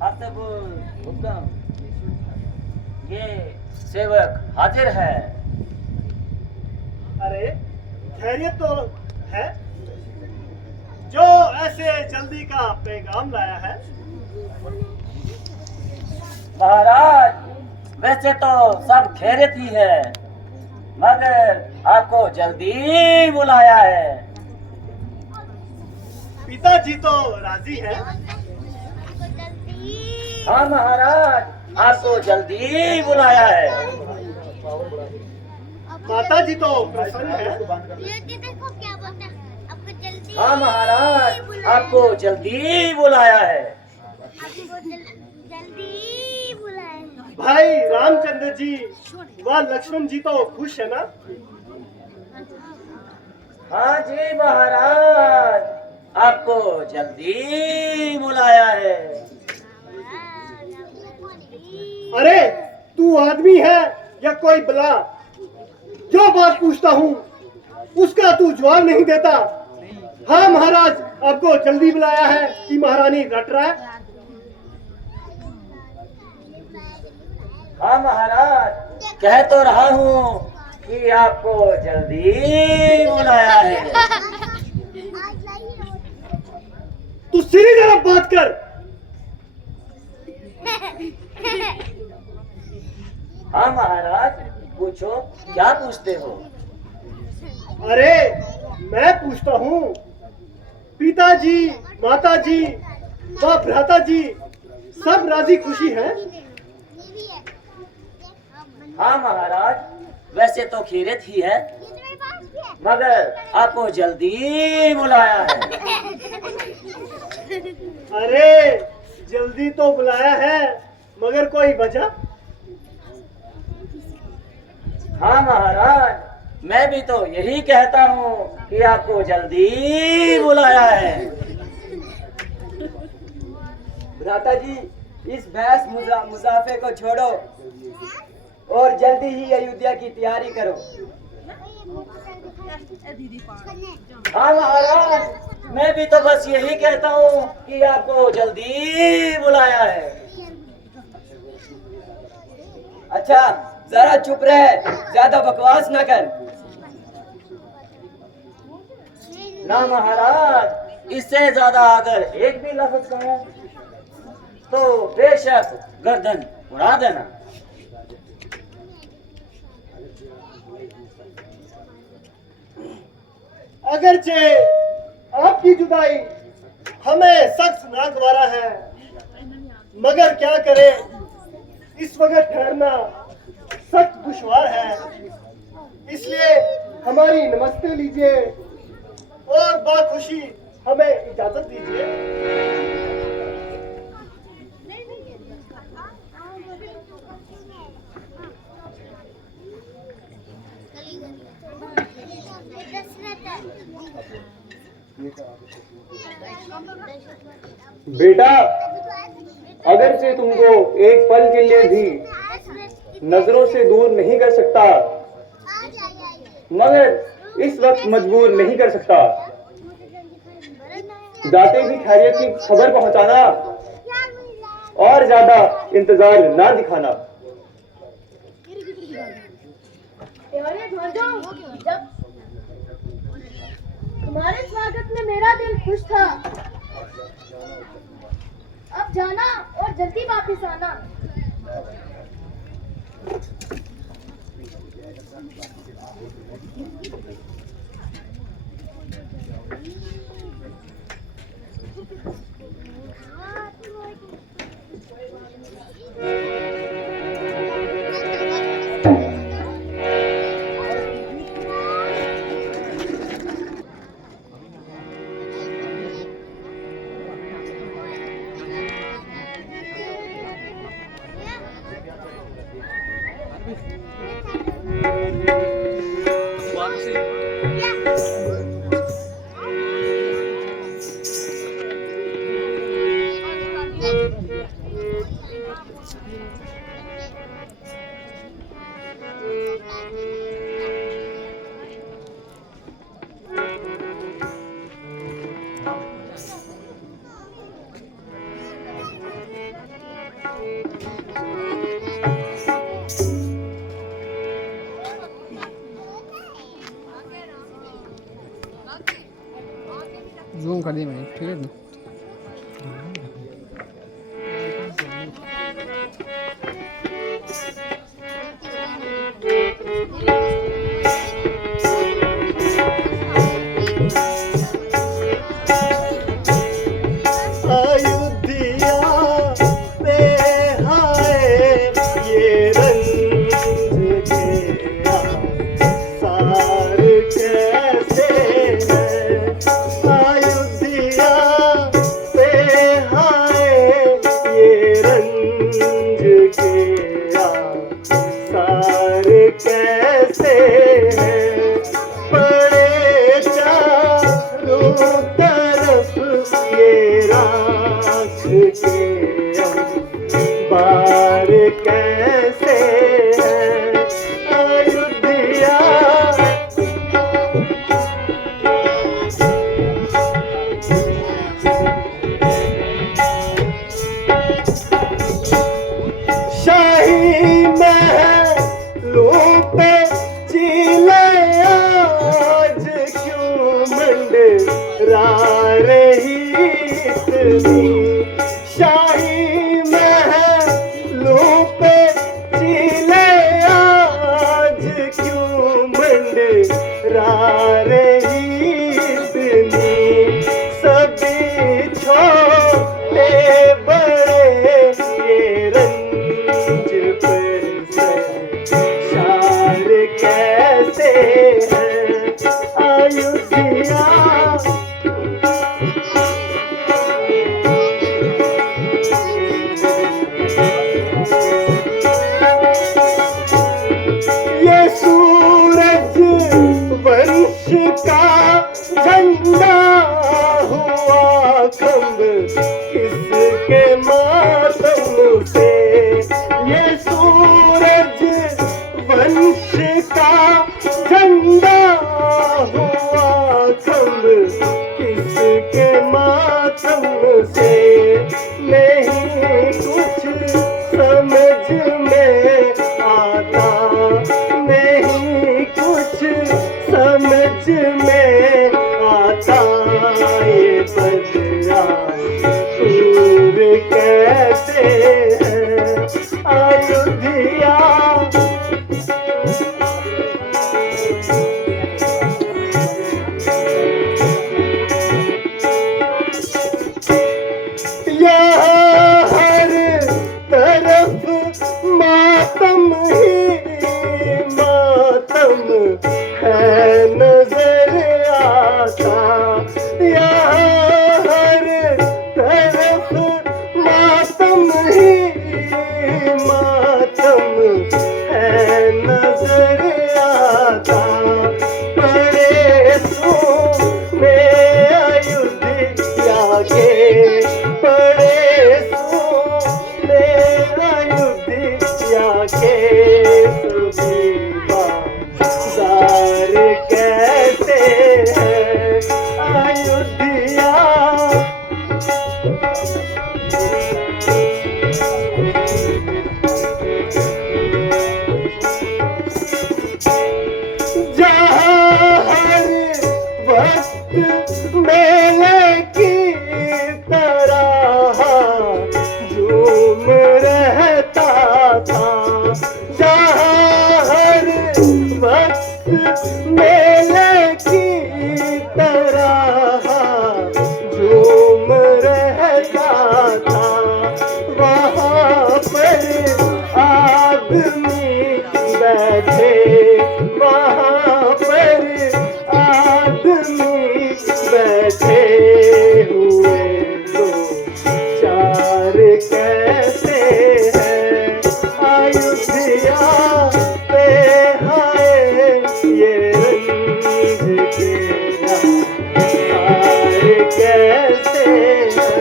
हस्तपुर हुक्म, ये सेवक हाजिर है। अरे खैरियत तो है, जो ऐसे जल्दी का पैगाम लाया है। महाराज, वैसे तो सब खैरियत ही है, मगर आपको जल्दी बुलाया है। पिताजी तो राजी है। हाँ महाराज, आपको जल्दी बुलाया है। माताजी तो प्रसन्न है। हाँ महाराज, आपको जल्दी बुलाया है। भाई रामचंद्र जी व लक्ष्मण जी तो खुश है ना? हाँ जी महाराज, आपको जल्दी बुलाया है। अरे तू आदमी है या कोई बला? जो बात पूछता हूँ उसका तू जवाब नहीं देता। हाँ महाराज, आपको जल्दी बुलाया है कि महारानी रट रहा है? हाँ महाराज, कह तो रहा हूँ कि आपको जल्दी बुलाया है। तू सीधी तरफ बात कर। हाँ महाराज, पूछो, क्या पूछते हो? अरे मैं पूछता हूँ, पिताजी, माताजी व भ्राताजी सब राजी खुशी हैं? हाँ महाराज, वैसे तो खैरियत ही है, मगर आपको जल्दी बुलाया है। अरे जल्दी तो बुलाया है, मगर कोई वजह? हाँ महाराज, मैं भी तो यही कहता हूँ कि आपको जल्दी बुलाया है। भ्राता जी, इस भैंस मुसाफे को छोड़ो और जल्दी ही अयोध्या की तैयारी करो। हाँ महाराज, मैं भी तो बस यही कहता हूँ कि आपको जल्दी बुलाया है। अच्छा, जरा चुप रहे, ज्यादा बकवास ना कर। ना महाराज, इससे ज्यादा अगर एक भी लफ्ज कहूँ तो बेशक गर्दन उड़ा देना। अगरचे आपकी जुदाई हमें सख्त नागवारा है, मगर क्या करें, इस वक्त ठहरना सख्त दुश्वार है। इसलिए हमारी नमस्ते लीजिए और बाखुशी हमें इजाजत दीजिए। बेटा, अगर से तुमको एक पल के लिए भी नजरों से दूर नहीं कर सकता, मगर इस वक्त मजबूर नहीं कर सकता। जाते ही खैरियत की खबर पहुंचाना और ज्यादा इंतजार ना दिखाना। तुम्हारे स्वागत में मेरा दिल खुश था। अब जाना और जल्दी वापस आना। अयोध्या पे हाय ये रंज के सार कैसे है। अयोध्या पे हाय ये रंज के सार कैसे है। पड़े चारों तरफ ये राख के बार कैसे है। अयोध्या शाही महलों पे चीले आज क्यों मंडरा रही इतनी। शाही महलों पे चीले आज क्यों मंडरा रही इतनी। सभी छोटे बड़े ये रंज पर सार कैसे है। अयोध्या ये सूरज वंश का झंडा हुआ खंभ किसके मातम से। ये सूरज वंश का झंडा हुआ खंभ किसके मातम से। नहीं कुछ समझ में आता, नहीं कुछ समझ में आता। ये बदला दूर कैसे है। अयोध्या यहाँ हर तरफ मातम ही मातम है नजर आता। यहाँ हर तरफ मातम ही मातम है नजर आता। परे सुने अयोध्या के, परे सुने अयोध्या के सभी बाजार कैसे है। अयोध्या जहाँ हर वक्त मेले की तरह झूम रहता था। जहाँ हर वक्त मेले की तरह झूम रहता था। वहाँ पर आदमी बैठे, वहाँ पर आदमी बैठे हुए दो चार कैसे है। अयोध्या पे हाय ये रंज के सार कैसे है।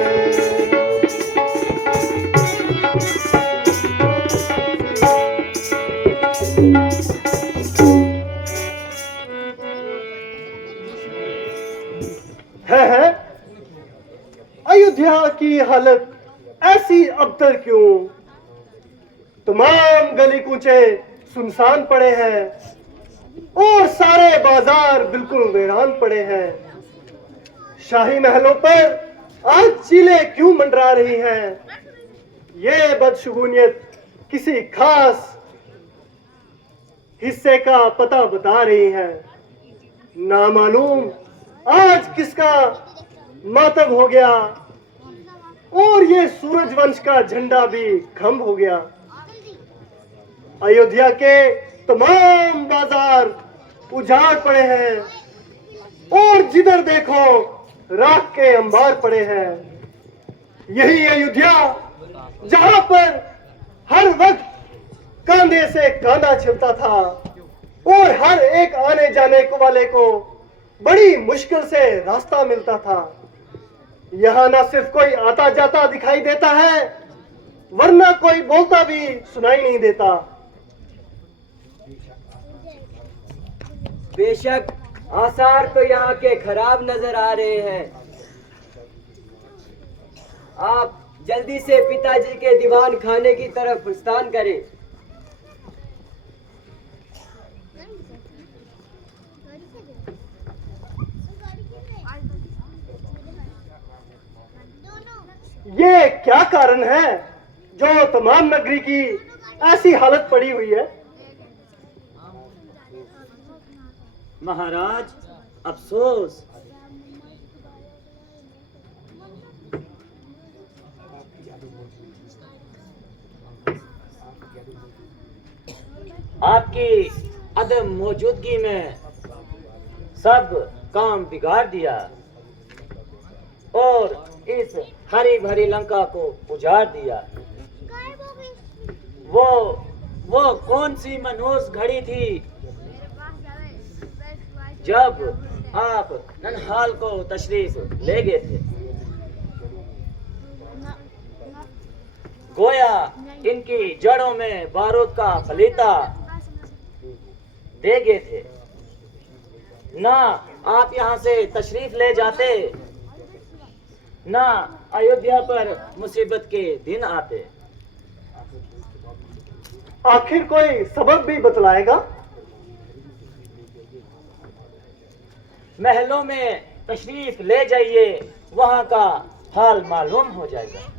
है अयोध्या की हालत ऐसी अबतर क्यों। तमाम गली कूचे सुनसान पड़े हैं और सारे बाजार बिल्कुल वीरान पड़े हैं। शाही महलों पर आज चीलें क्यों मंडरा रही हैं? ये बदशगुनियत किसी खास हिस्से का पता बता रही है। नामालूम आज किसका मातम हो गया और ये सूरजवंश का झंडा भी खम हो गया। अयोध्या के तमाम बाजार उजाड़ पड़े हैं और जिधर देखो राख के अंबार पड़े हैं। यही अयोध्या जहां पर हर वक्त कांधे से कांधा छिलता था और हर एक आने जाने वाले को बड़ी मुश्किल से रास्ता मिलता था। यहाँ न सिर्फ कोई आता जाता दिखाई देता है, वरना कोई बोलता भी सुनाई नहीं देता। बेशक आसार तो यहाँ के खराब नजर आ रहे हैं। आप जल्दी से पिताजी के दीवान खाने की तरफ प्रस्थान करें। ये क्या कारण है जो तमाम नगरी की ऐसी हालत पड़ी हुई है? महाराज, अफसोस। आपकी अदम मौजूदगी में सब काम बिगाड़ दिया और इस हरी भरी लंका को उजाड़ दिया। वो कौन सी मनहूस घड़ी थी जब आप ननहाल को तशरीफ ले गए थे। गोया इनकी जड़ों में बारूद का फलीता दे गए थे। ना आप यहाँ से तशरीफ ले जाते, ना अयोध्या पर मुसीबत के दिन आते। आखिर कोई सबब भी बतलाएगा? महलों में तशरीफ ले जाइए, वहां का हाल मालूम हो जाएगा।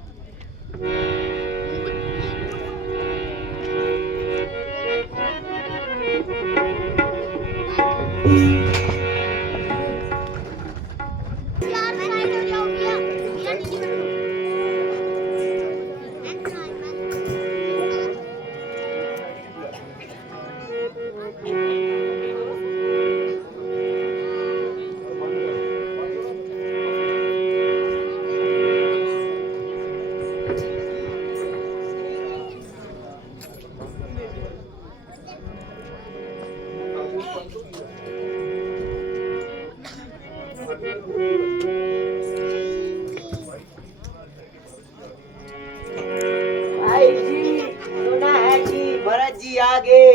भाई जी, सुना है कि भरत जी आ गए।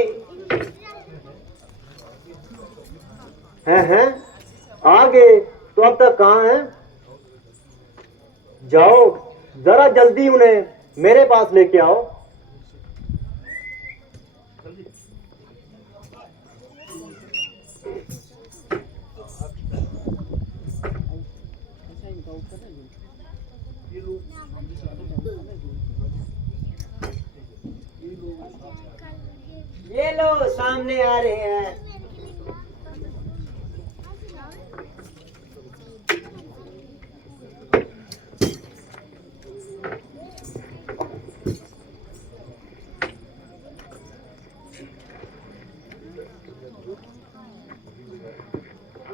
हैं आ गए तो अब तक कहाँ हैं? जाओ जरा जल्दी उन्हें मेरे पास लेके आओ। ये लो, सामने आ रहे हैं।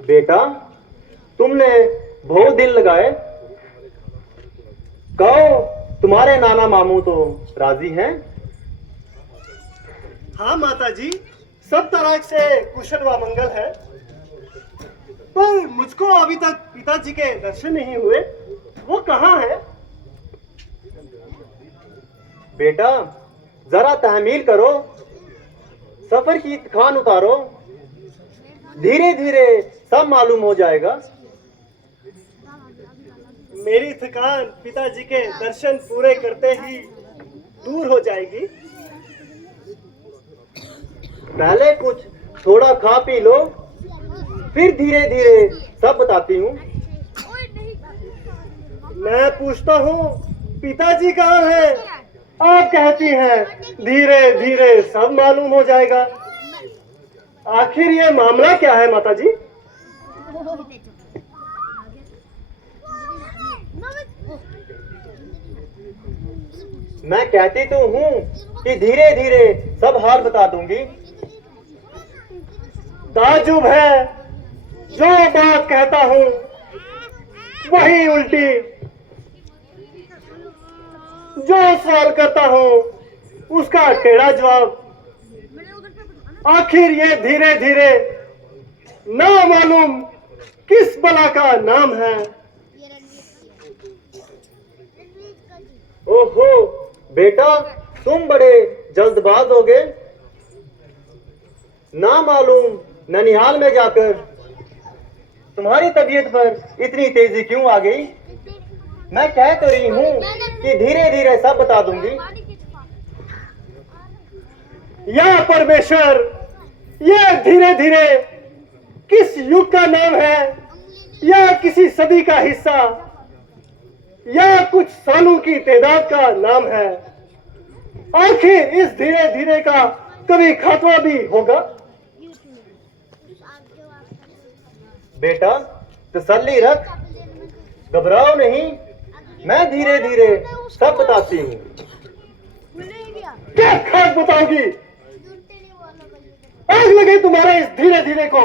बेटा, तुमने बहुत दिल लगाए। कहो, तुम्हारे नाना मामू तो राजी हैं? हाँ माता जी, सब तरह से कुशल व मंगल है, पर मुझको अभी तक पिताजी के दर्शन नहीं हुए। वो कहाँ है? बेटा, जरा तहमील करो, सफर की थकान उतारो, धीरे धीरे सब मालूम हो जाएगा। मेरी थकान पिताजी के दर्शन पूरे करते ही दूर हो जाएगी। पहले कुछ थोड़ा खा पी लो, फिर धीरे धीरे सब बताती हूँ। मैं पूछता हूँ पिताजी कहाँ हैं? आप कहती हैं धीरे धीरे सब मालूम हो जाएगा। आखिर ये मामला क्या है माताजी? मैं कहती तो हूँ कि धीरे धीरे सब हाल बता दूंगी। ताजुब है, जो बात कहता हूँ वही उल्टी, जो सवाल करता हूँ उसका टेढ़ा जवाब। आखिर ये धीरे धीरे ना मालूम किस बला का नाम है। ओहो बेटा, तुम बड़े जल्दबाज हो गए। ना मालूम ननिहाल में जाकर तुम्हारी तबीयत पर इतनी तेजी क्यों आ गई? मैं कह तो रही हूँ कि धीरे धीरे सब बता दूंगी। या परमेश्वर, ये धीरे धीरे किस युग का नाम है, या किसी सदी का हिस्सा, या कुछ सालों की तादाद का नाम है? आखिर इस धीरे धीरे का कभी खात्मा भी होगा? बेटा तसल्ली रख, घबराओ नहीं, मैं धीरे धीरे सब बताती हूँ। क्या खाक बताओगी? आग लगे तुम्हारे इस धीरे धीरे को।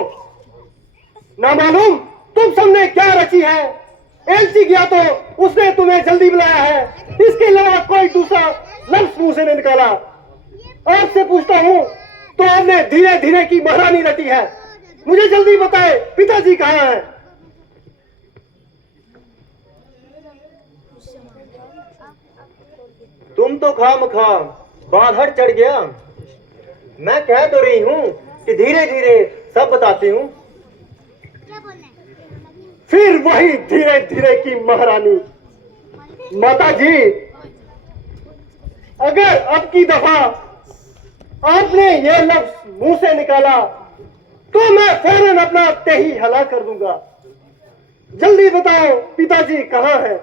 ना मालूम तुम सबने क्या रची है। एलसी गया तो उसने तुम्हें जल्दी बुलाया है, इसके अलावा कोई दूसरा लफ्ज मुंह से नहीं निकाला। आपसे पूछता हूँ तो आपने धीरे धीरे की महारानी रटी है। मुझे जल्दी बताए पिताजी कहाँ हैं? तुम तो खामखा बाहर चढ़ गया। मैं कह तो रही हूँ कि धीरे धीरे सब बताती हूँ। फिर वही धीरे धीरे की महारानी। माताजी, अगर अब की दफा आपने ये लफ्ज मुंह से निकाला तो मैं फौरन अपना तेही हला कर दूंगा। जल्दी बताओ पिताजी कहाँ हैं?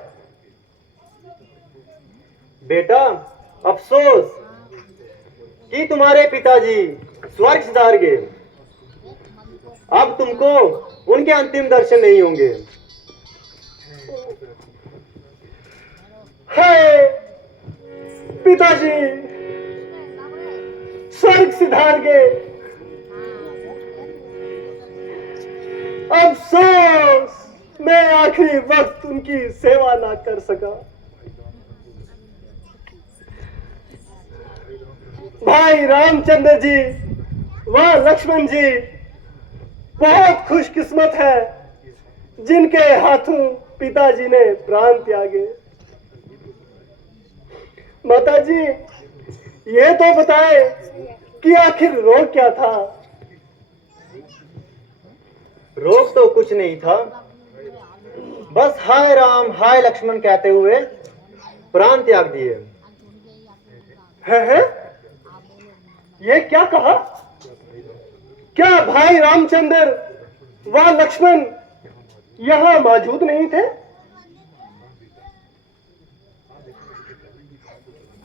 बेटा अफसोस कि तुम्हारे पिताजी स्वर्ग सिधार गए। अब तुमको उनके अंतिम दर्शन नहीं होंगे। है पिताजी स्वर्ग सिधार गए। अफसोस मैं आखिरी वक्त उनकी सेवा ना कर सका। भाई रामचंद्र जी व लक्ष्मण जी बहुत खुशकिस्मत है जिनके हाथों पिताजी ने प्राण त्यागे। माताजी, ये तो बताए कि आखिर रोग क्या था? रोग तो कुछ नहीं था, बस हाय राम हाय लक्ष्मण कहते हुए प्राण त्याग दिए। है? ये क्या कहा? क्या भाई रामचंद्र व लक्ष्मण यहाँ मौजूद नहीं थे?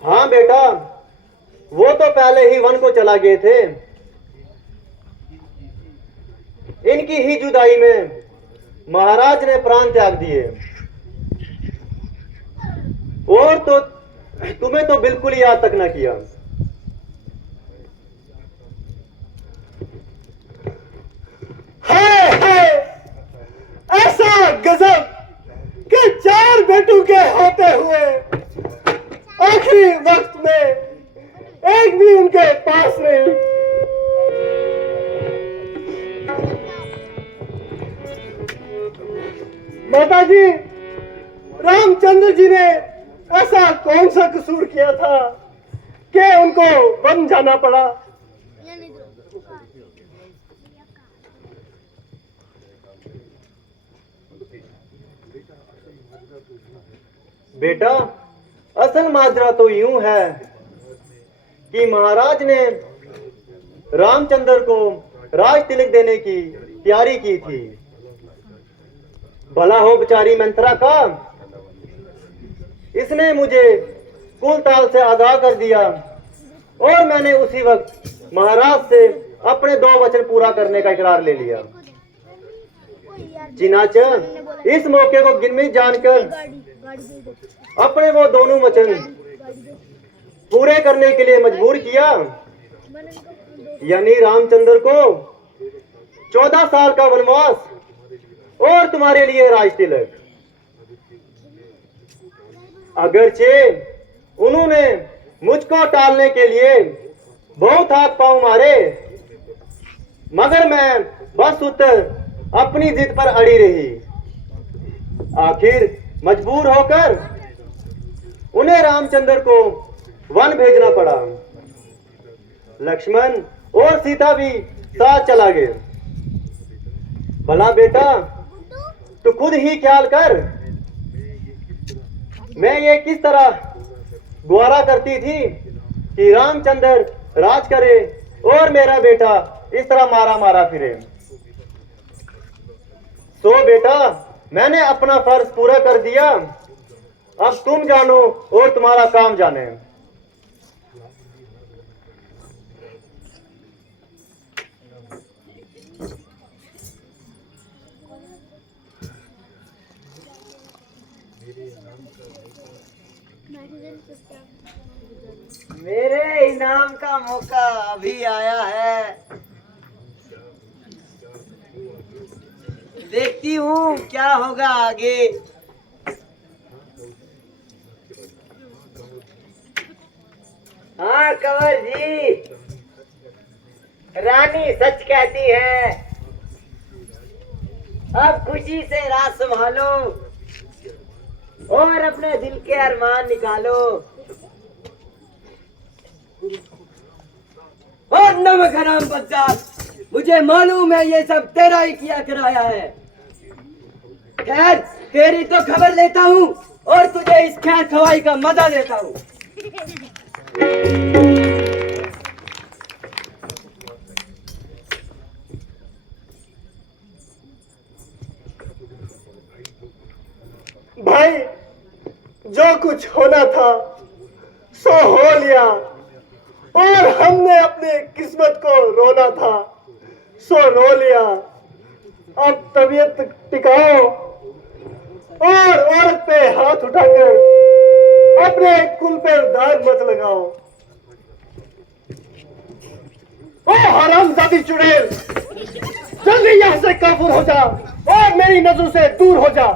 हाँ बेटा, वो तो पहले ही वन को चला गए थे। इनकी ही जुदाई में महाराज ने प्राण त्याग दिए। और तो तुम्हें तो बिल्कुल याद तक ना किया। है ऐसा गजब कि 4 बेटों के होते हुए आखिरी वक्त में एक भी उनके पास नहीं। माताजी, रामचंद्र जी ने ऐसा कौन सा कसूर किया था कि उनको वन जाना पड़ा? बेटा असल माजरा तो यूं है कि महाराज ने रामचंद्र को राज तिलक देने की तैयारी की थी। भला हो बेचारी मंत्रा का इसने मुझे कुल ताल से आगाह कर दिया और मैंने उसी वक्त महाराज से अपने 2 वचन पूरा करने का इकरार ले लिया। चिनाचन इस मौके को गिनमित जानकर अपने वो दोनों वचन पूरे करने के लिए मजबूर किया, यानी रामचंद्र को 14 साल का वनवास और तुम्हारे लिए राज तिलक। अगरचे उन्होंने मुझको टालने के लिए बहुत हाथ पांव मारे, मगर मैं बस उतर अपनी जिद पर अड़ी रही। आखिर मजबूर होकर उन्हें रामचंद्र को वन भेजना पड़ा। लक्ष्मण और सीता भी साथ चला गए। भला बेटा तू खुद ही ख्याल कर, मैं ये किस तरह गुहारा करती थी कि रामचंद्र राज करे और मेरा बेटा इस तरह मारा मारा फिरे। सो बेटा मैंने अपना फर्ज पूरा कर दिया, अब तुम जानो और तुम्हारा काम जाने। मेरे इनाम का मौका अभी आया है, देखती हूँ क्या होगा आगे। हाँ कंवर जी, रानी सच कहती है, अब खुशी से रात संभालो और अपने दिल के अरमान निकालो। और नमक हराम बदजात, मुझे मालूम है ये सब तेरा ही किया कराया है। खैर तेरी तो खबर लेता हूँ और तुझे इस खैर खवाई का मजा देता हूँ। भाई जो कुछ होना था सो हो लिया, और हमने अपनी किस्मत को रोना था सो रो लिया। अब तबीयत टिकाओ और औरत पे हाथ उठाकर अपने कुल पे दाग मत लगाओ। ओ हरामजादी चुड़ैल, जल्दी यहाँ से काफुर हो जा और मेरी नजरों से दूर हो जा।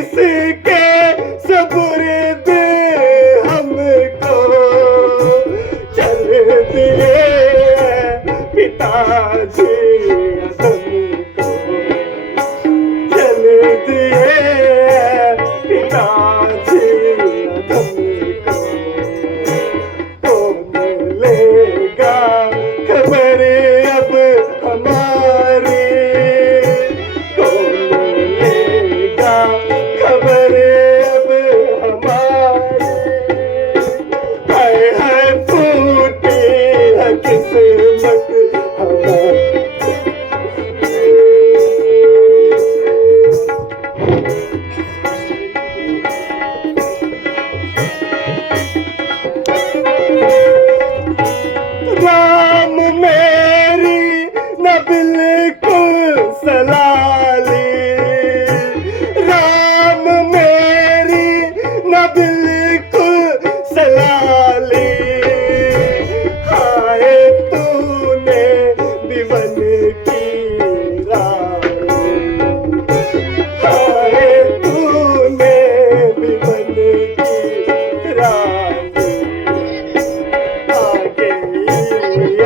किसके सब्र हमको चल दिए पिताजी हमको चल दिए पिताजी हमको कौन लेगा खबर अब हमारी कौन लेगा खबर अब हमारी हाय हाय फूटी है किस्मत हमारी राम मेरी न बिल्कुल सलाली राम मेरी न बिल्कुल सलाली हाय तूने बिवन की रानी हाय तूने बिवन की रानी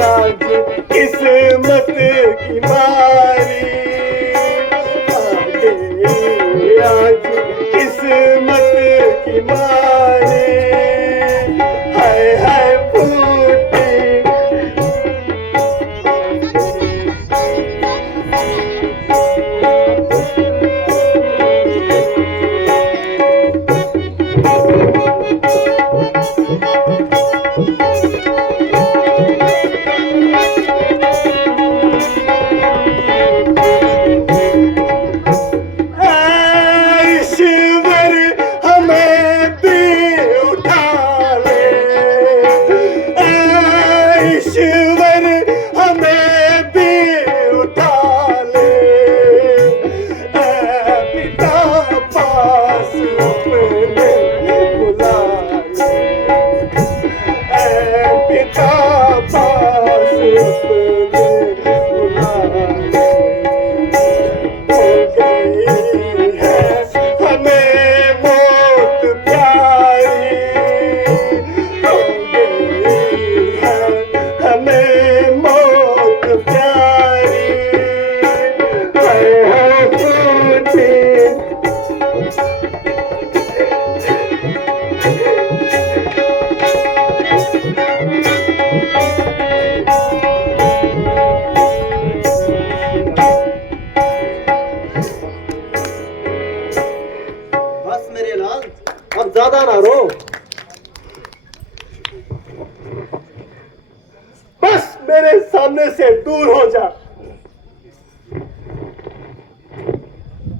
आज किस्मत की मारी आज किस्मत की मारी हाय हाय फूटी ईश्वर हमें भी उठा ले ईश्वर हमें भी उठा ले पिता पास अपने बुला ले पिता पास अपने बुला ले हो गई है हमें मौत प्यारी हो गई है हमें मौत प्यारी है फूटी बस मेरे लाल अब ज्यादा ना रो बस मेरे सामने से दूर हो जा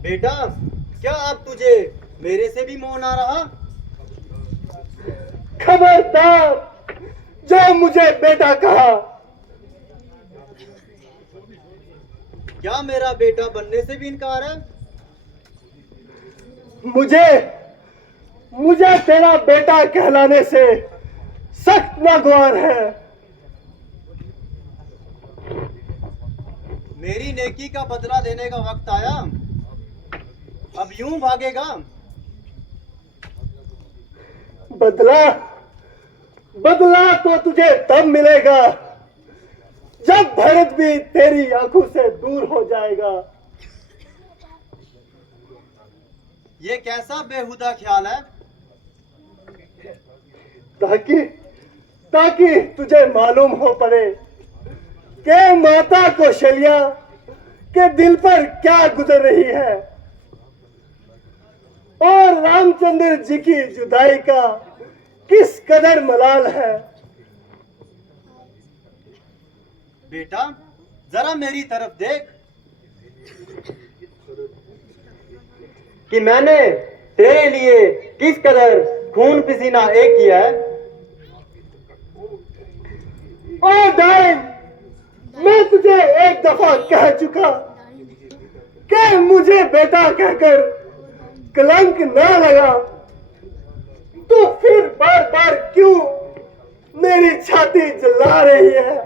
बेटा क्या अब तुझे मेरे से भी मोह ना रहा खबरदार जो मुझे बेटा कहा क्या मेरा बेटा बनने से भी इनकार है मुझे मुझे तेरा बेटा कहलाने से सख्त नागवार है मेरी नेकी का बदला लेने का वक्त आया अब यूं भागेगा बदला बदला तो तुझे तब मिलेगा जब भरत भी तेरी आंखों से दूर हो जाएगा ये कैसा बेहुदा ख्याल है ताकि ताकि तुझे मालूम हो पड़े कि माता कौशल्या के दिल पर क्या गुजर रही है और रामचंद्र जी की जुदाई का किस कदर मलाल है बेटा जरा मेरी तरफ देख कि मैंने तेरे लिए किस कदर खून पसीना एक किया है ओ डाइन मैं तुझे एक दफा कह चुका कि मुझे बेटा कहकर कलंक ना लगा तो फिर बार बार क्यों मेरी छाती जला रही है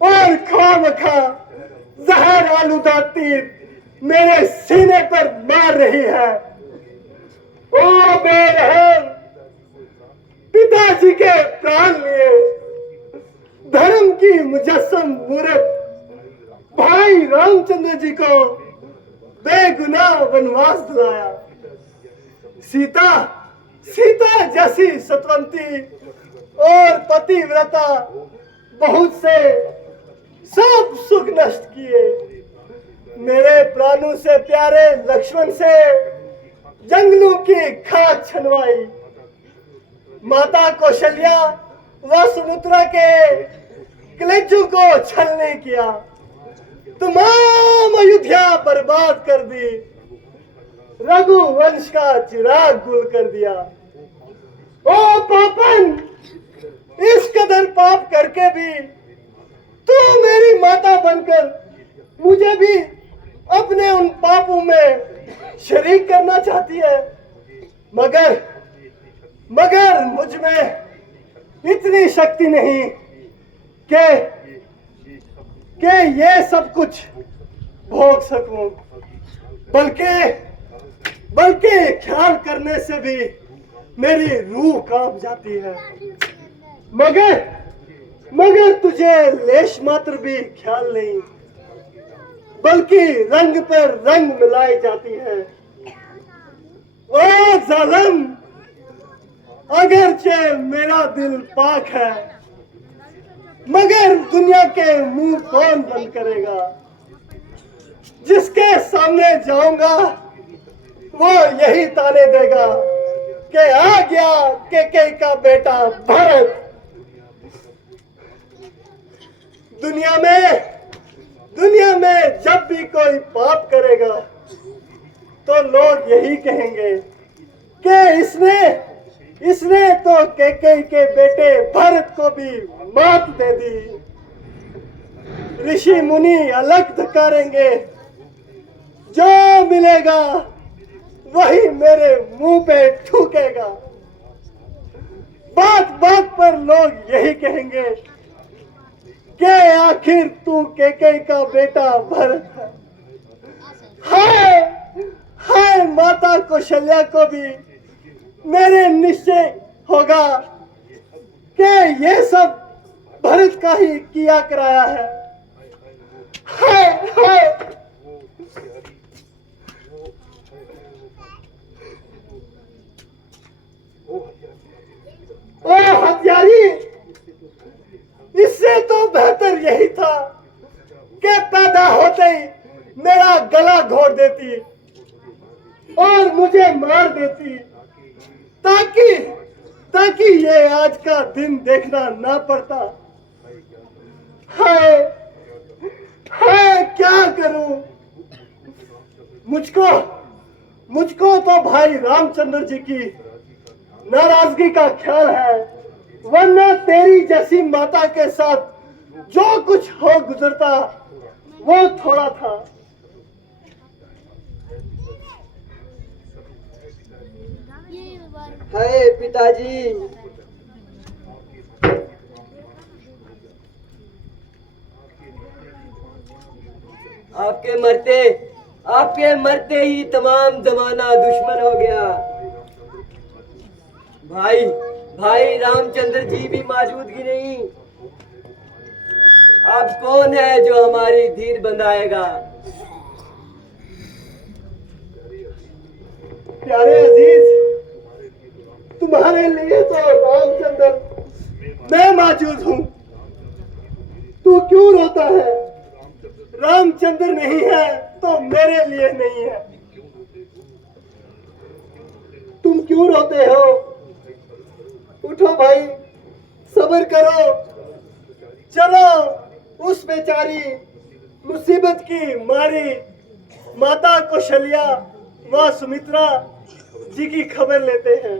और खामखा जहर आलूदा तीर मेरे सीने पर मार रही है बेरहम पिताजी के प्राण लिए, धर्म की मुजस्सम मूर्त भाई रामचंद्र जी को बेगुनाह वनवास दिलाया। सीता सीता जैसी सतवंती और पतिव्रता बहुत से सब सुख नष्ट किए। मेरे प्राणों से प्यारे लक्ष्मण से जंगलों की खाक छनवाई। माता कौशल्या व सुमित्रा के कलेजों को छलने किया। तमाम अयोध्या बर्बाद कर दी। रघुवंश का चिराग गुल कर दिया। ओ पापन, इस कदर पाप करके भी तू मेरी माता बनकर मुझे भी अपने उन पापों में शरीक करना चाहती है। मगर मगर मुझ में इतनी शक्ति नहीं कि ये सब कुछ भोग सकूं। बल्कि ख्याल करने से भी मेरी रूह कांप जाती है। मगर तुझे लेश मात्र भी ख्याल नहीं, बल्कि रंग पर रंग मिलाई जाती है। ओ जालिम, अगरचे मेरा दिल पाक है, मगर दुनिया के मुंह कौन बंद करेगा? जिसके सामने जाऊंगा वो यही ताने देगा कि आ गया केकई का बेटा भरत। दुनिया में जब भी कोई पाप करेगा तो लोग यही कहेंगे कि इसने तो केकई के बेटे भरत को भी मात दे दी। ऋषि मुनि अलग धकारेंगे, जो मिलेगा वही मेरे मुंह पे थूकेगा। बात बात पर लोग यही कहेंगे कि आखिर तू केकई का बेटा भरत है। हाय माता कौशल्या को भी मेरे निश्चय होगा कि ये सब भरत का ही किया कराया है। हाय ओ हत्यारी, इससे तो बेहतर यही था कि पैदा होते ही मेरा गला घोट देती और मुझे मार देती, ताकि ये आज का दिन देखना ना पड़ता। हाय क्या करूं? मुझको तो भाई रामचंद्र जी की नाराजगी का ख्याल है, वरना तेरी जैसी माता के साथ जो कुछ हो गुजरता वो थोड़ा था। हाय पिताजी, आपके मरते ही तमाम जमाना दुश्मन हो गया। भाई रामचंद्र जी भी मौजूदगी नहीं। अब कौन है जो हमारी धीर बंधाएगा? प्यारे अजीज, तुम्हारे लिए तो रामचंद्र मैं मौजूद हूँ। तू क्यों रोता है? रामचंद्र नहीं है तो मेरे लिए नहीं है। तुम क्यों रोते हो? उठो भाई, सब्र करो। चलो उस बेचारी मुसीबत की मारी माता कौशल्या व सुमित्रा जी की खबर लेते हैं।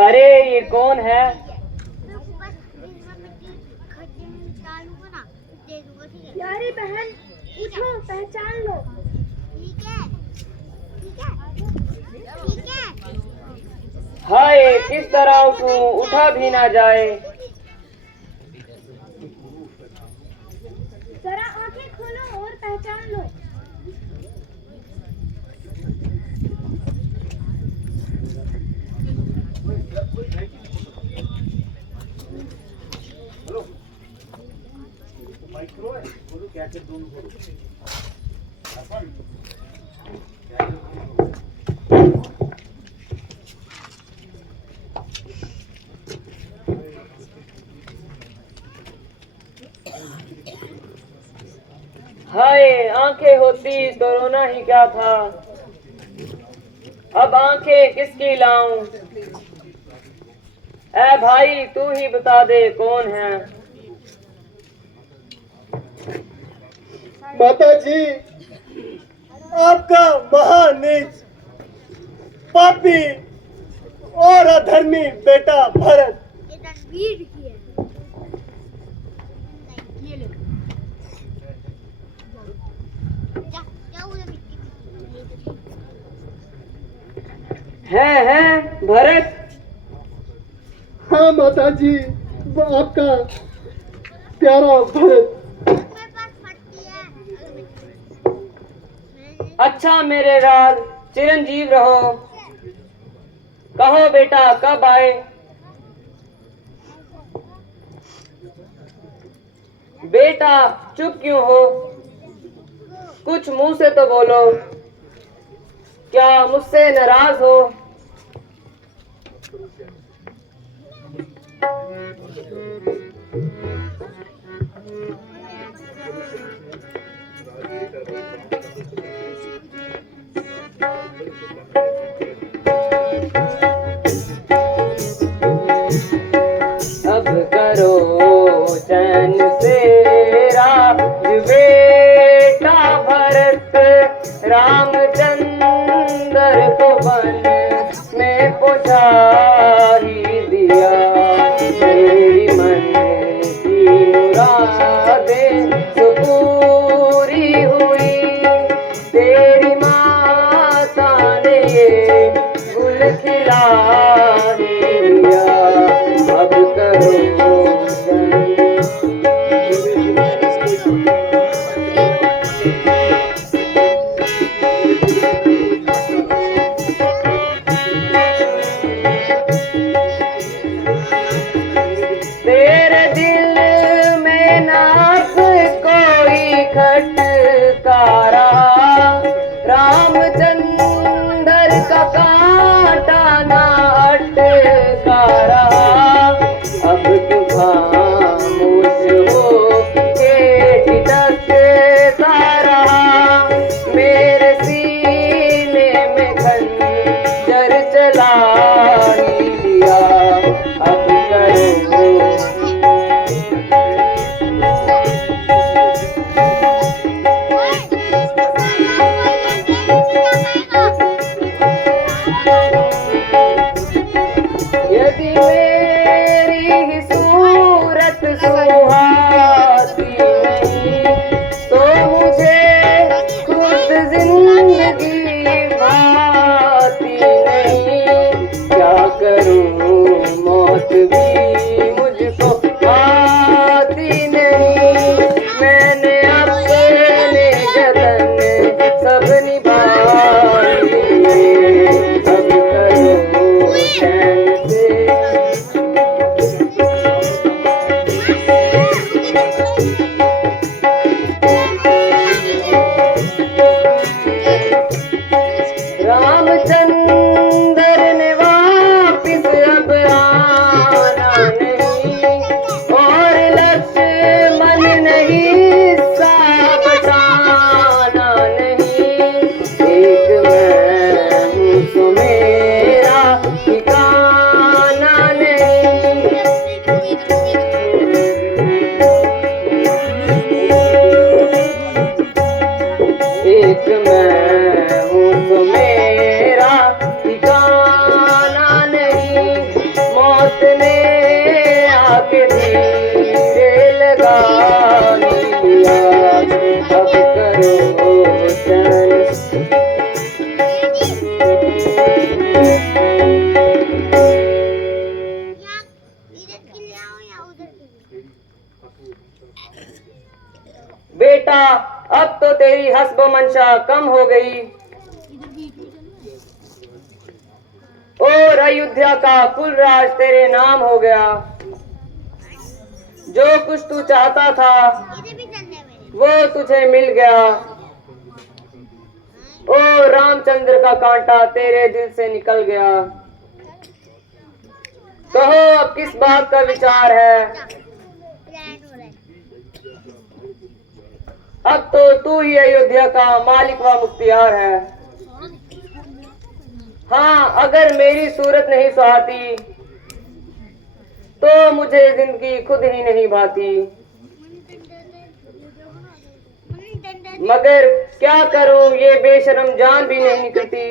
अरे ये कौन है? प्यारी बहन उठो, पहचान लो। ठीक है, ठीक है, ठीक है। हाय, किस तरह उठूं, उठा भी ना जाए। जरा आंखें खोलो और पहचान लो। हाय, आंखें होती तो रोना ही क्या था। अब आंखें किसकी लाऊं? ऐ भाई तू ही बता दे कौन है। माता जी, आपका महानीच पापी और अधर्मी बेटा भरत ये तस्वीर की है। ये ले। क्या हुआ है भरत? हाँ माता जी, वो आपका प्यारा भरत। मेरे पास फटती है। अच्छा मेरे लाल, चिरंजीव रहो। कहो बेटा कब आए? बेटा चुप क्यों हो? कुछ मुंह से तो बोलो। क्या मुझसे नाराज हो? अब करो चैन से राज बेटा भरत, रामचंद्र को वन में पहुंचा ही दिया। तेरी मन की मुरादें तो पूरी हुई, तेरी माता ने ये गुल खिला ही दिया। अब करो तेरे दिल में नाक कोई खटकारा, रामचंद्र का कांटा ना अटकारा। अब तू खामोश हो के टिकता रहा, मेरे सीने में खंजर चला ही दिया। अब करो यदि मेरी ही सूरत सुहाती नहीं, तो मुझे खुद जिंदगी भाती नहीं। क्या करूं हस्ब मंशा कम हो गई। और अयोध्या का कुल राज तेरे नाम हो गया। जो कुछ तू चाहता था वो तुझे मिल गया। ओ रामचंद्र का कांटा तेरे दिल से निकल गया। कहो अब किस बात का विचार है? अब तो तू ही अयोध्या का मालिक व मुख्तियार है। हाँ, अगर मेरी सूरत नहीं सुहाती तो मुझे जिंदगी खुद ही नहीं भाती। मगर क्या करूं, ये बेशरम जान भी नहीं निकलती।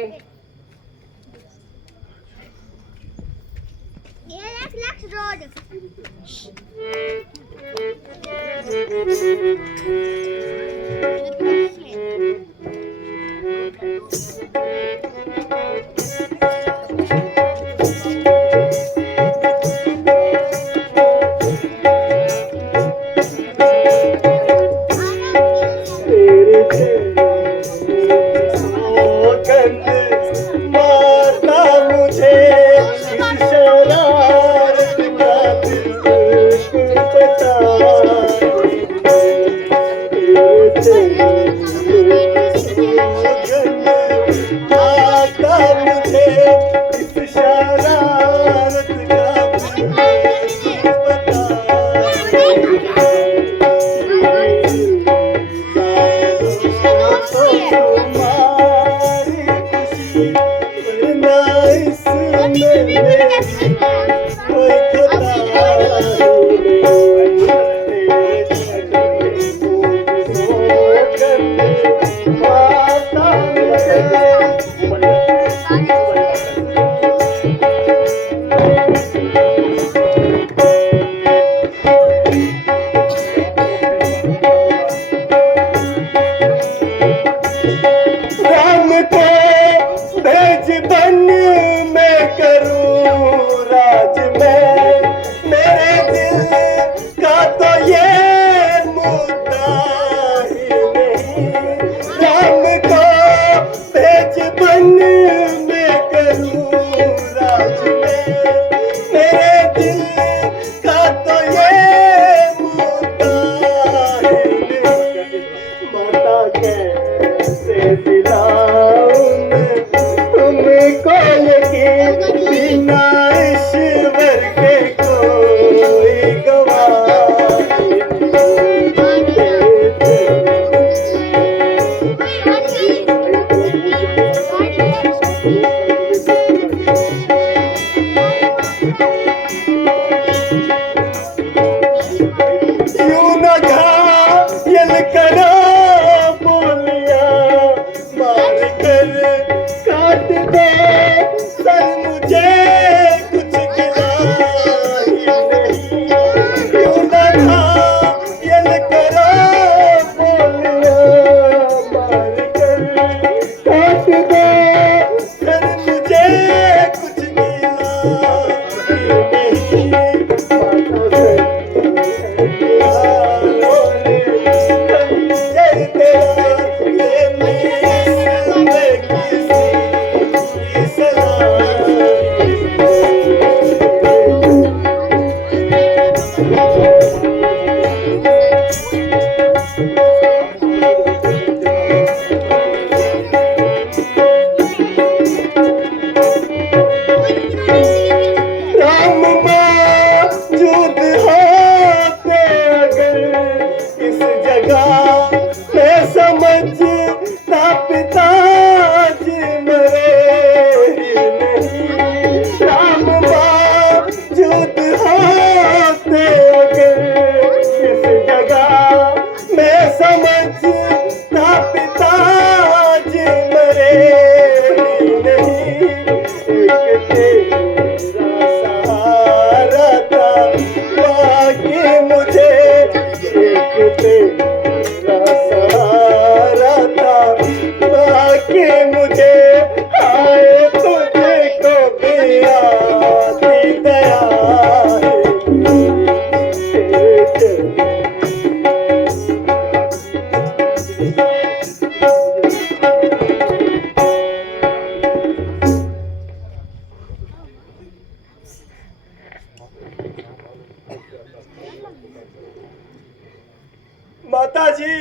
माता जी,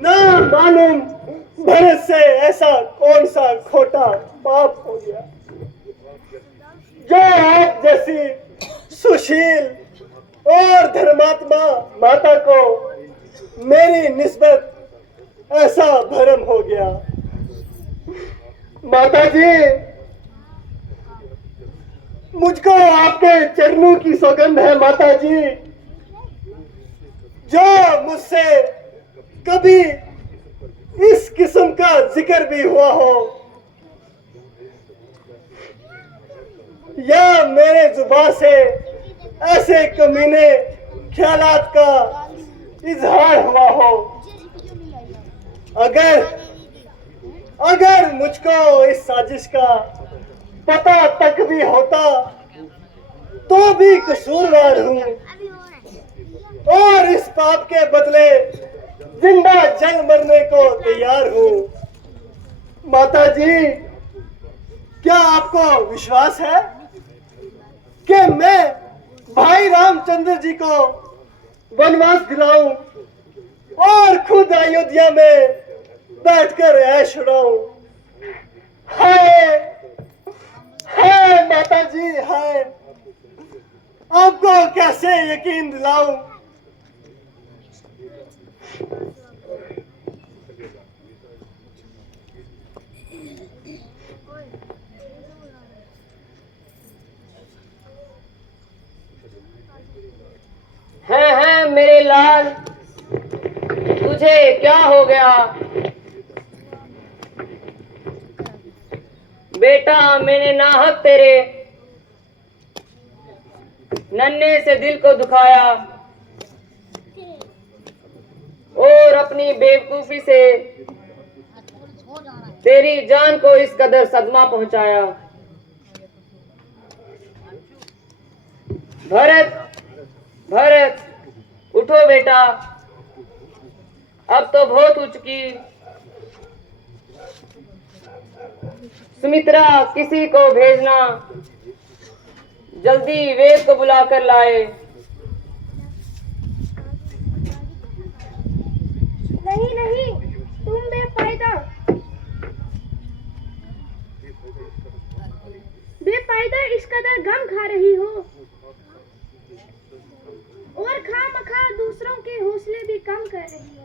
ना मालूम भरत से ऐसा कौन सा खोटा पाप हो गया जो आप जैसी सुशील और धर्मात्मा माता को मेरी निस्बत ऐसा भरम हो गया। माता जी, मुझको आपके चरणों की सौगंध है माता जी, जो मुझसे कभी इस किस्म का जिक्र भी हुआ हो या मेरे जुबान से ऐसे कमीने ख्यालात का इजहार हुआ हो, अगर मुझको इस साजिश का पता तक भी होता तो भी कसूरवार हूँ और इस पाप के बदले जिंदा जल मरने को तैयार हूँ। माता जी, क्या आपको विश्वास है कि मैं भाई रामचंद्र जी को वनवास दिलाऊं और खुद अयोध्या में बैठकर ऐश उड़ाऊं? हाय हाय माता जी, हाय, आपको कैसे यकीन दिलाऊं? है मेरे लाल, तुझे क्या हो गया? बेटा, मैंने नाहक तेरे नन्हे से दिल को दुखाया और अपनी बेवकूफी से तेरी जान को इस कदर सदमा पहुंचाया। भरत, भरत, उठो बेटा, अब तो बहुत हो चुकी। सुमित्रा, किसी को भेजना, जल्दी वेद को बुलाकर लाए। नहीं नहीं, तुम बेफायदा इस कदर गम खा रही हो और खामखा दूसरों के हौसले भी कम कर रही हो।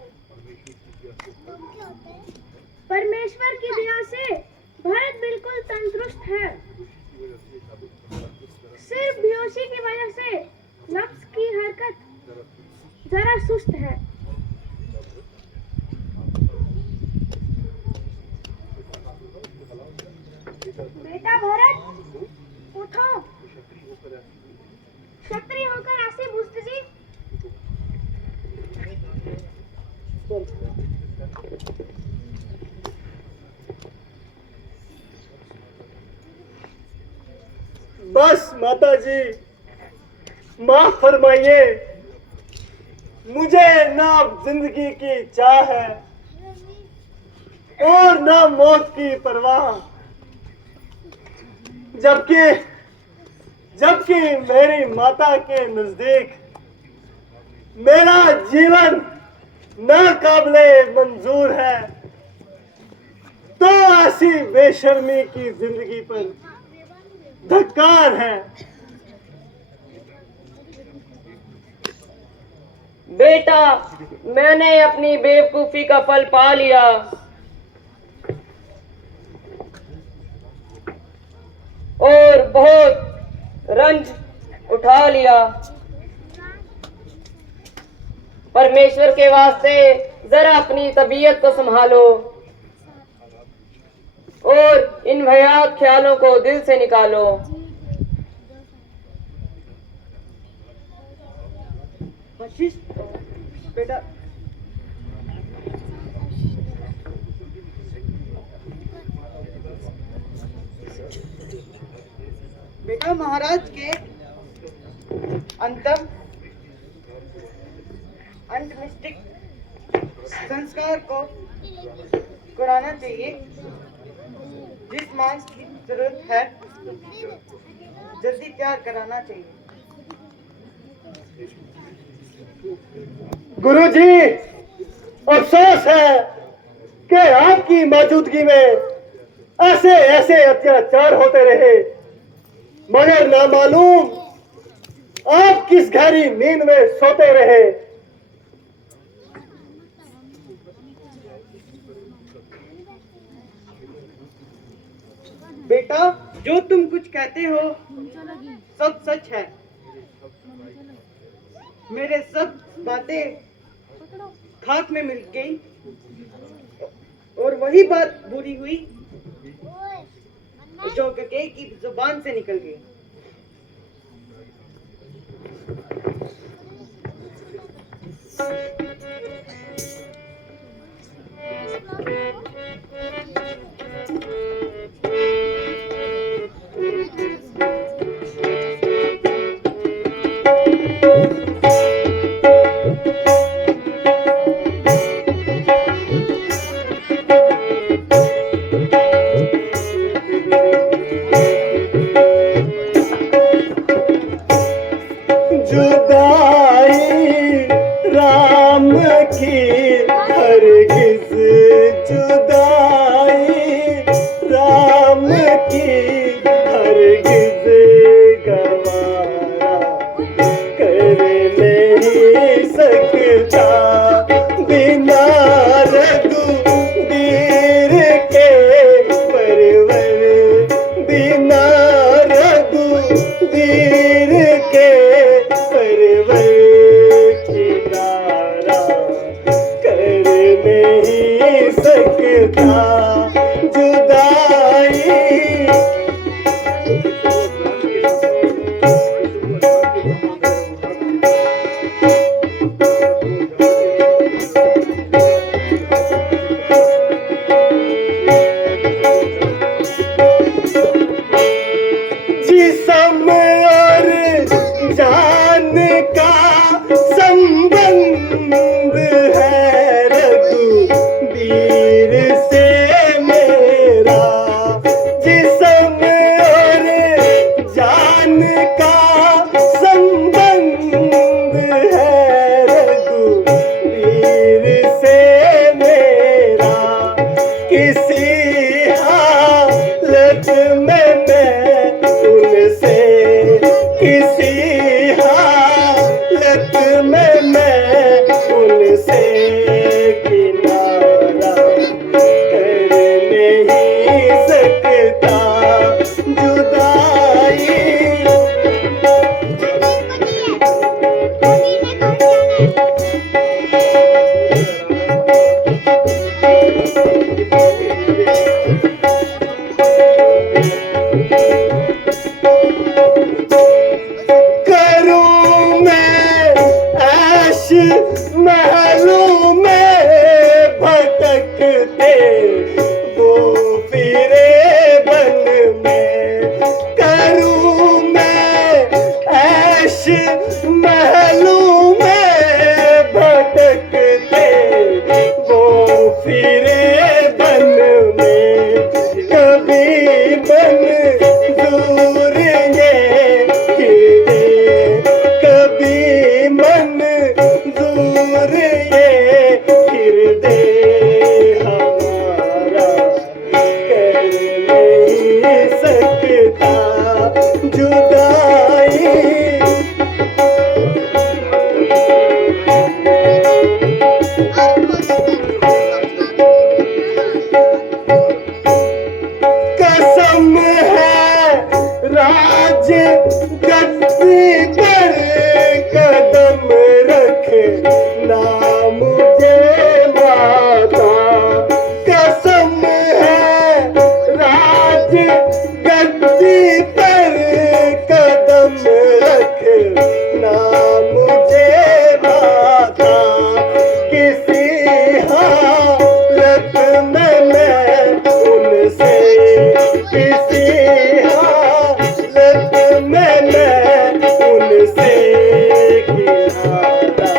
परमेश्वर की दया से भरत बिल्कुल तंदुरुस्त है, सिर्फ बेहोशी की वजह से नफ्स की हरकत जरा सुस्त है। बेटा भरत, उठो, क्षत्रिय होकर ऐसे बुस्त जी। बस माता जी, माफ फरमाइए, मुझे ना जिंदगी की चाह है और ना मौत की परवाह, जबकि मेरी माता के नजदीक मेरा जीवन नाकाबिले मंजूर है, तो ऐसी बेशर्मी की जिंदगी पर धिक्कार है। बेटा, मैंने अपनी बेवकूफी का फल पा लिया और बहुत रंज उठा लिया। परमेश्वर के वास्ते जरा अपनी तबीयत को संभालो और इन भयानक ख्यालों को दिल से निकालो। बेटा, बेटा, महाराज के अंत्येष्टि संस्कार को कराना चाहिए। जिस मांस की जरूरत है जल्दी तैयार कराना चाहिए। गुरुजी, अफसोस है कि आपकी मौजूदगी में ऐसे ऐसे अत्याचार होते रहे, मगर ना मालूम आप किस गहरी नींद में सोते रहे। बेटा, जो तुम कुछ कहते हो सब सच है। मेरे सब बातें खाक में मिल गई और वही बात बुरी हुई जो कके की जुबान से निकल गई। जुदाई राम की हरगिज जुदाई राम की हरगिज गवारा कर नहीं सकता बिना रघुबीर के परवर, बिना रघुबीर के परवर किनारा कर नहीं सकता जुदाई। जिस्म और जान का संबंध है रघुबीर से मेरा, जिस्म और जान का संबंध है रघुबीर से मेरा। किसी हालत में मैं उनसे, किसी हालत में मैं उनसे किनारा कर नहीं सकता जुदाई। करूं मैं ऐश महलों में भटकते वो फिरे बन में। करूं मैं ऐश महलों में भटकते वो फिरे बन में। कभी मंजूर ये हृदय, कभी मंजूर ये हृदय हमारा कर नहीं सकता जुदाई। कसम है राज गद्दी पर कदम रखना मुझे माता। कसम है राज गद्दी पर कदम रखना मुझे माता। किसी हालत में मैं उनसे, किसी हालत में मैं उनसे किनारा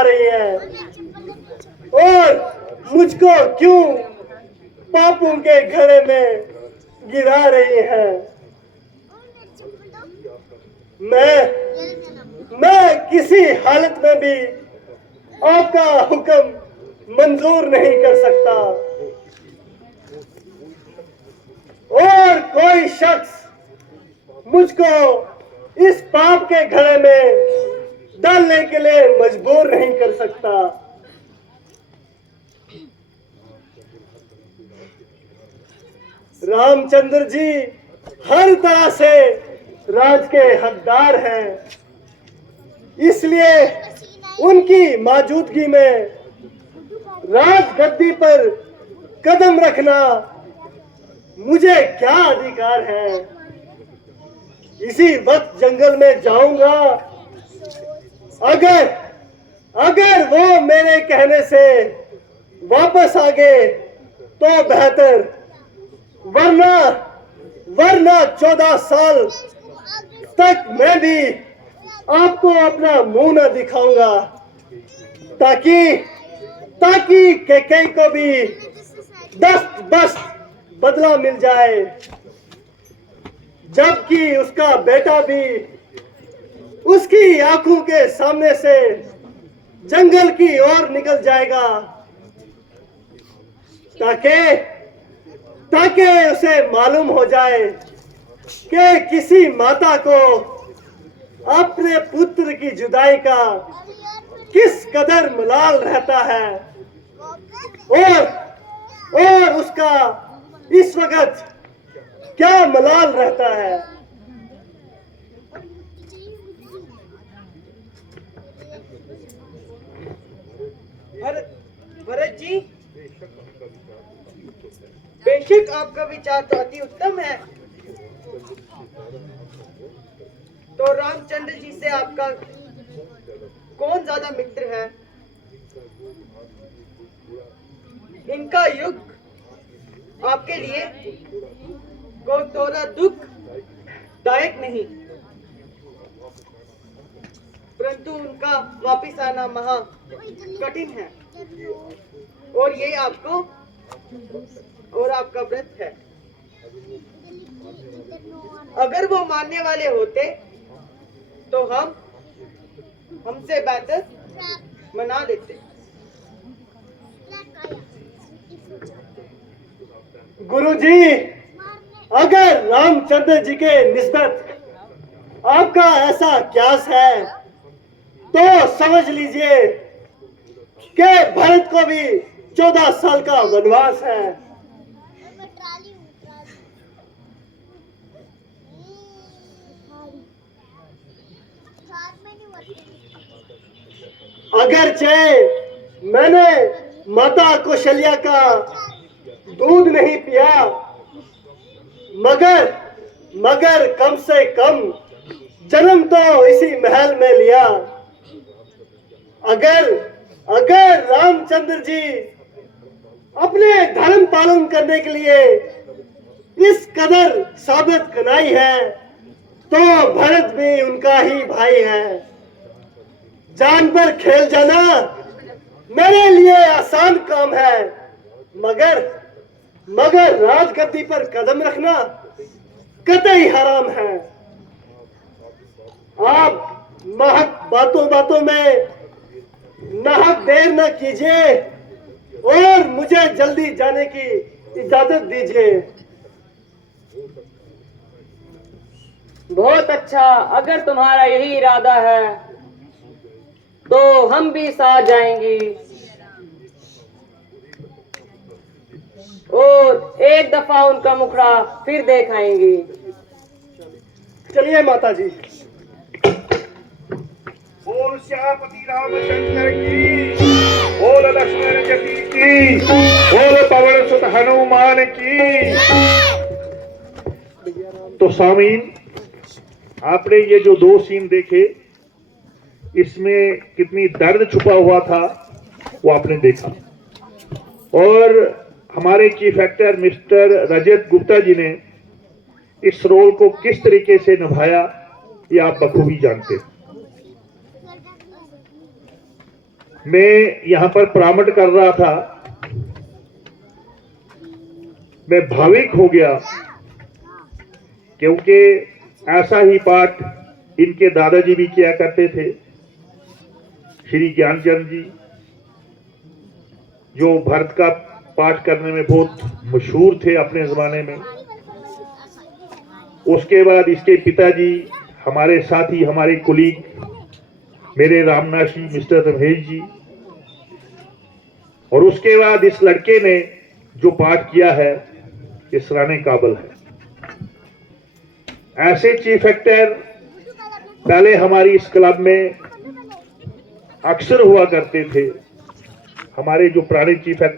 पा रही हैं और मुझको क्यों पापों के घड़े में गिरा रही हैं। मैं किसी हालत में भी आपका हुक्म मंजूर नहीं कर सकता और कोई शख्स मुझको इस पाप के घड़े में डालने के लिए मजबूर नहीं कर सकता। रामचंद्र जी हर तरह से राज के हकदार हैं, इसलिए उनकी मौजूदगी में राज गद्दी पर कदम रखना मुझे क्या अधिकार है। इसी वक्त जंगल में जाऊंगा, अगर वो मेरे कहने से वापस आ गए तो बेहतर, वरना 14 साल तक मैं भी आपको अपना मुंह न दिखाऊंगा, ताकि कैकेयी को भी दस्त बदला मिल जाए, जबकि उसका बेटा भी उसकी आंखों के सामने से जंगल की ओर निकल जाएगा, ताकि उसे मालूम हो जाए कि किसी माता को अपने पुत्र की जुदाई का किस कदर मलाल रहता है और उसका इस वक्त क्या मलाल रहता है। भरत जी, बेशक आपका विचार तो अति उत्तम है। तो रामचंद्र जी से आपका कौन ज्यादा मित्र है? इनका युग आपके लिए कोई थोड़ा दुख दायक नहीं, परंतु उनका वापिस आना महा कठिन है और ये आपको और आपका व्रत है। अगर वो मानने वाले होते तो हमसे बेहतर मना लेते। गुरुजी, अगर रामचंद्र जी के निस्बत आपका ऐसा क्यास है तो समझ लीजिए कि भरत को भी 14 साल का वनवास है। अगरचे मैंने माता कौशल्या का दूध नहीं पिया, मगर कम से कम जन्म तो इसी महल में लिया। अगर रामचंद्र जी अपने धर्म पालन करने के लिए इस कदर साबित कनाई है तो भरत भी उनका ही भाई है। जान पर खेल जाना मेरे लिए आसान काम है, मगर राजगद्दी पर कदम रखना कतई हराम है। आप महक बातों में नाहक देर न कीजिए और मुझे जल्दी जाने की इजाजत दीजिए। बहुत अच्छा, अगर तुम्हारा यही इरादा है तो हम भी साथ जाएंगे और एक दफा उनका मुखड़ा फिर देख आएंगे। चलिए माता जी। बोल श्यामपति रामचंद्र की, बोल लक्ष्मण जी की, बोल पवन सुत हनुमान की। तो सामीन, आपने ये जो 2 सीन देखे, इसमें कितनी दर्द छुपा हुआ था वो आपने देखा। और हमारे चीफ एक्टर मिस्टर रजत गुप्ता जी ने इस रोल को किस तरीके से निभाया ये आप बखूबी जानते हैं। मैं यहां पर परामर्श कर रहा था, मैं भाविक हो गया, क्योंकि ऐसा ही पाठ इनके दादाजी भी किया करते थे, श्री ज्ञानचंद जी, जो भरत का पाठ करने में बहुत मशहूर थे अपने जमाने में। उसके बाद इसके पिताजी, हमारे साथी, हमारे कुलीग, मेरे रामनाशी मिस्टर रमेश जी, और उसके बाद इस लड़के ने जो पाठ किया है, ये सराहने काबिल है। ऐसे चीफ एक्टर पहले हमारी इस क्लब में अक्सर हुआ करते थे। हमारे जो पुराने चीफ एक्टर